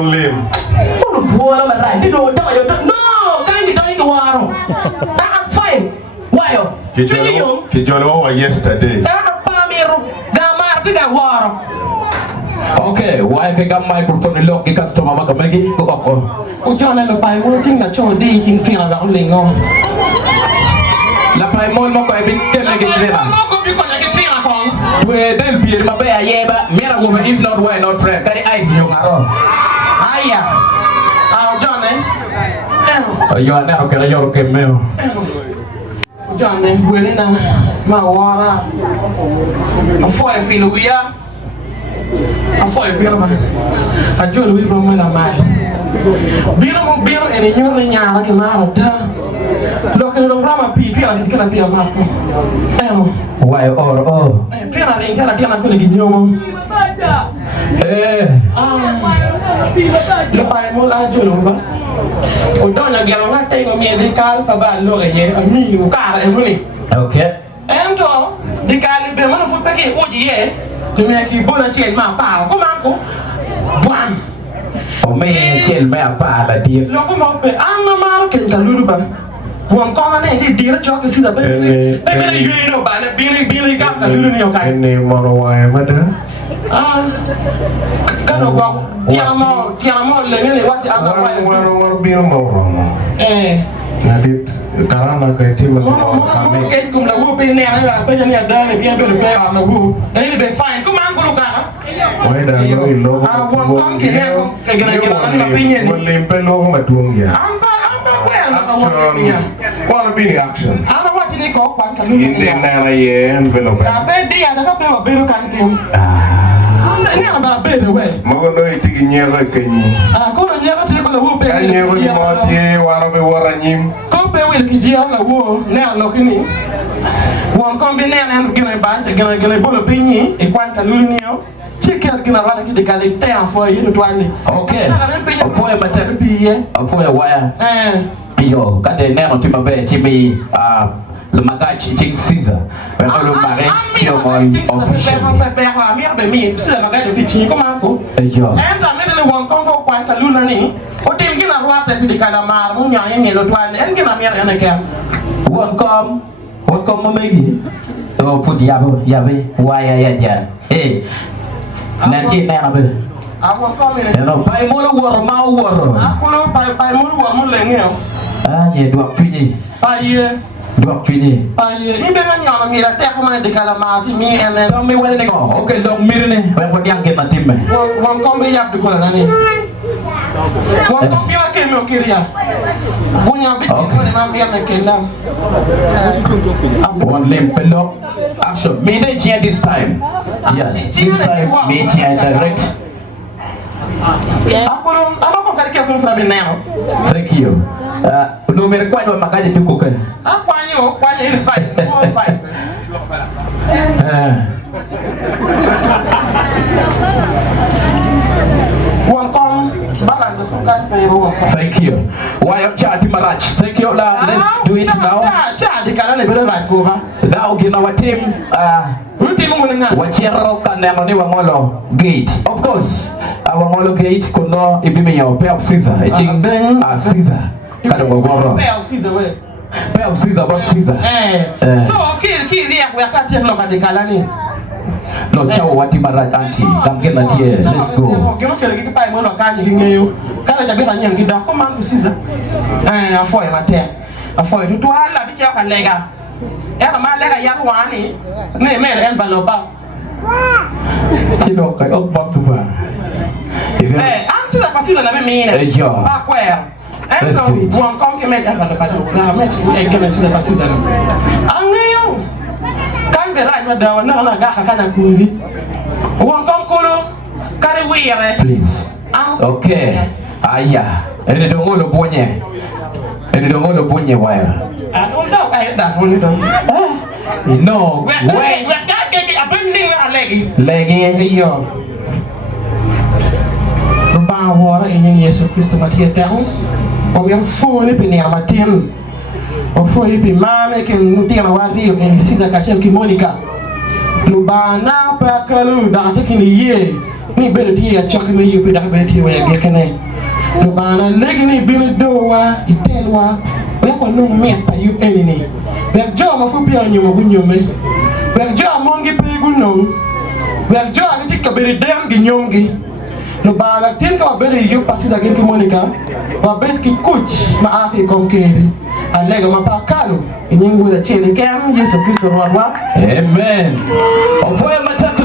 one limb. What am I right? You know, no, can't you don't go I'm fine. Why? Kijono yesterday. Okay, why pick up microphone look the customer magamagi ko ako. Ujon na pay working na show di jing feel na lingo. La pay mon mo ko e bin lagi trena. Mo ko bi ko lagi trena ko. We del bir ma be ayeba, mera go if not why not friend. Kani ice yo ngaro. Aya. John eh. Yo na ko yo ke meo. John eh, buene na mawara. Foi piluia. Foi piro ma. Ajuda wi bro mala mai. Biro ene nyoro nyara ke mara ta. Lo ke lo rama pi ali kana pi ma. Why or pi ali kana pi ma ko le ginyomo. Lo pai mo la julo ba. O dona gelo na te ko mi de kal pa ba lo ye ni u ka e mo ni. Okay. Ento de kal be mo fu pe ke o ji ye. Thì mẹ khi bố là chuyện mà bảo có mang cũng vàng. Mẹ chuyện mẹ bà là điên. Nó có một về ăn nó mau kiện cả luôn bà. Buồn con này thì điên nó cho cái gì là bên này duy đâu bà là biên gắp cả luôn nhiều cái. Này mà ngoài mà đó. Cái đồ con tiang mau lấy cái này qua thì ăn nó quay. Nó biên màu rồi. Nadit karena kayak cuma kami kayak kum lagu pengen ada apa yang ada ni biar dulu kayak lagu ini be fine kum ang kulu kan oh dah lo ilo buang kayak gini ni opinion melimpe lo maduang ya action what be action apa buat ini kok pan kan ini nara ye envelope tapi dia ada apa baru kan tim ini apa beda weh mau noi tigi nyela kenyi aku nyela tigi ko lagu pengen nyela di mati warabe waranyim ko pe wil ki ji ala wo ne alo kini won kon bi ne nan gina ba gina bolo pinyi e kwanta lulnio chikel gina wala ki de kale te en fo yi to ani okay fo e mata piye fo e waya yo kade ne no tima be chimi le magachi ching Caesar pe lo mare yo mo official pe ha mi be mi se magachi ki chi ko ma ko yo ta me le won kon ko kwanta lulani o tim gina ruata ki de kala mar mu nya ni lo twan en gina mi ene ke won kom mo megi to put ya be waya ya nanti na be awon kom ni no pai mo lo wor ma wor aku lo pai mo wor mo le ngeo ye dua pini dua pini ni be na nyama mi la te ko man de kala ma ti mi ene do mi wele ngo okay do mirne ba ko diang ke na timme won kom bi yab du ko na ni won kom bi wa ke mi o kiria bunya bi ko ne ma bi na ke la won lem pelo action me de chia this time yeah this time me chia direct apa kok kali ke ko fra be na thank you número 4 makaje tuko kan kwanyo ile fight won kom balan de sukan pe ro thank you why up chat marach thank you let's do it now chat di kana le bere right ko ha now gina wa team team mo nga wa chero kan na ni wa ngolo gate of course our ngolo gate kuno ibime yo pe of Caesar ejing Caesar kada ngogoro pe of Caesar we pe of Caesar boss Caesar so ki dia kwa kati ya loka de kala ni no chao wati marach anti kamgen na tie let's go gero kele ki pa mo no kanyi ngeyo kala ja beta nyang gida ko man Caesar afoi mate afoi tu ala bi cha kan lega era ma lega ya wani ne me envelope kilo kai ok bak tu ba anti da pasila na me mine ba kwera ento buon kom ke me envelope na me ke me sina pasila angeyo kan be right ma da na ga ka kana kuwi buon kom kolo kare wiere please okay aya ene do ngolo bonye waya udah kayak dafur itu no wait apa ini lagi iyo bahwa ini Yesus Kristus mati tahu yang foi penir matin o foi pe mame que não tinha wadi o que precisa cachel que Mônica lubana pa kalu da te que ye ni bere ti ya chok me yu da bere ti wa ya gekene no bana legi ni bin do wa itelwa we ko no me pa yu elini be jo ma fu pi anyu mo gunyome be jo mo ngi pe gunno be jo ani ti ka bere dem gi nyongi no bana tin ko bere yu pasi da gen ki monika wa be ki kuch ma afi konkeri alega ma pa kalo inyingu da chele kem Yesu Kristo rwa. Amen. Ofoya matatu